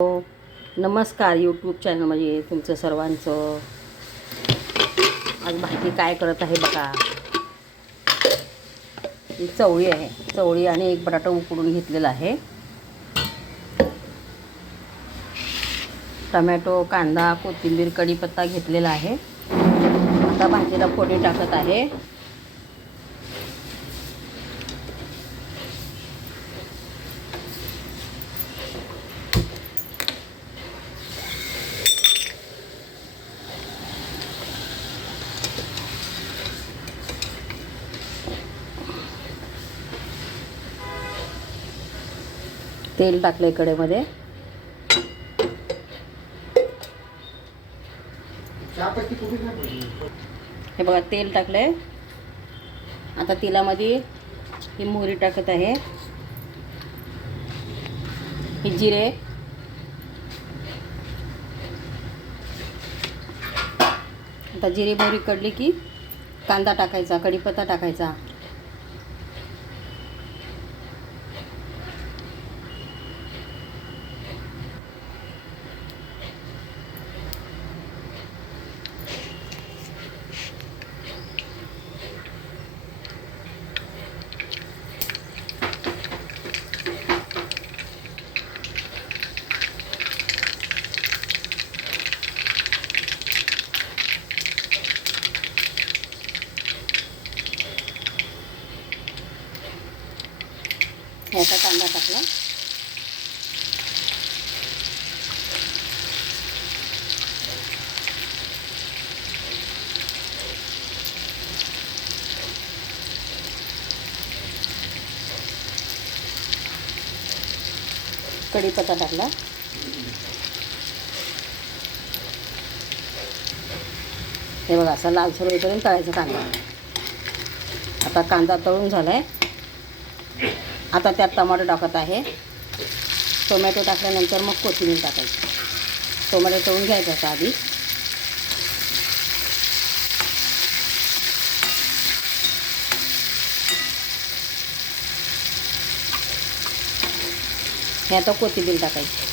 हो, नमस्कार यूट्यूब चॅनलमध्ये तुमचं सर्वांचं. आज भाजी काय करत आहे बघा. ही चवळी आहे. चवळी आणि एक बटाटा उकडून घेतलेला आहे. टमॅटो, कांदा, कोथिंबीर, कढीपत्ता घेतलेला आहे. आता भाजीला फोडणी टाकत आहे. तेल टाकले कढईमध्ये. हे बघा तेल टाकलंय. आता तेलामध्ये ही मोहरी टाकत आहे. ही जिरे, आता जिरे मोहरी कडली की कांदा टाकायचा, कढीपत्ता टाकायचा. याचा कांदा टाकला. कढीपत्ता टाकला. हे बघा असा लालसर होईपर्यंत तळायचा कांदा. आता कांदा तळून झालाय. आता त्यात टमाटो टाकत आहे. टोमॅटो टाकल्यानंतर मग कोथिंबीर टाकायची. टोमॅटो तळून घ्यायचा आता आधी. हे आता कोथिंबीर टाकायची.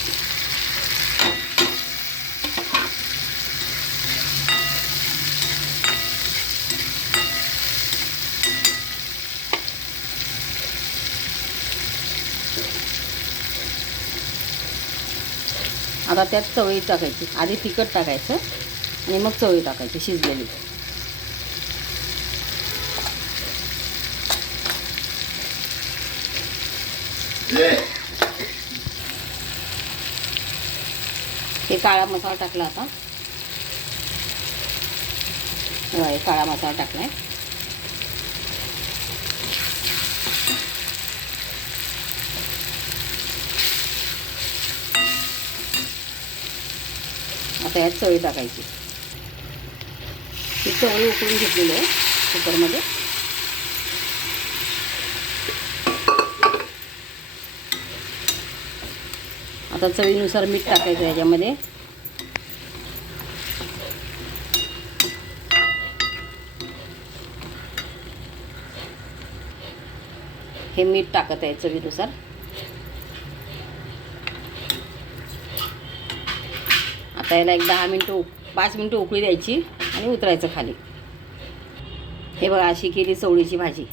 आता त्यात चवळी टाकायची. आधी तिखट टाकायचं आणि मग चवळी टाकायची शिजलेली. हे काळा मसाला टाकला. आता काळा मसाला टाकलाय. आता यात चवळी टाकायची. ही चवळी उकळून घेतलेली आहे कुकरमध्ये. आता चवीनुसार मीठ टाकायचं याच्यामध्ये. हे मीठ टाकत आहे चवीनुसार. आता याला एक 5 मिनटं उकळी द्यायची आणि उतरायचं खाली. हे बघा अशी केली चवळीची भाजी.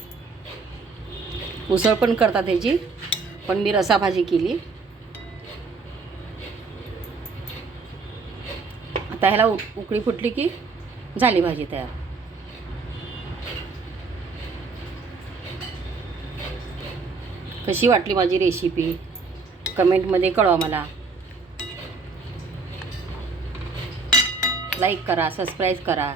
उसळ पण करतात ह्याची, पण मी रसा भाजी केली. आता ह्याला उकळी फुटली की झाली भाजी तयार. कशी वाटली माझी रेसिपी कमेंटमध्ये कळवा मला. लाईक करा, सबस्क्राईब करा.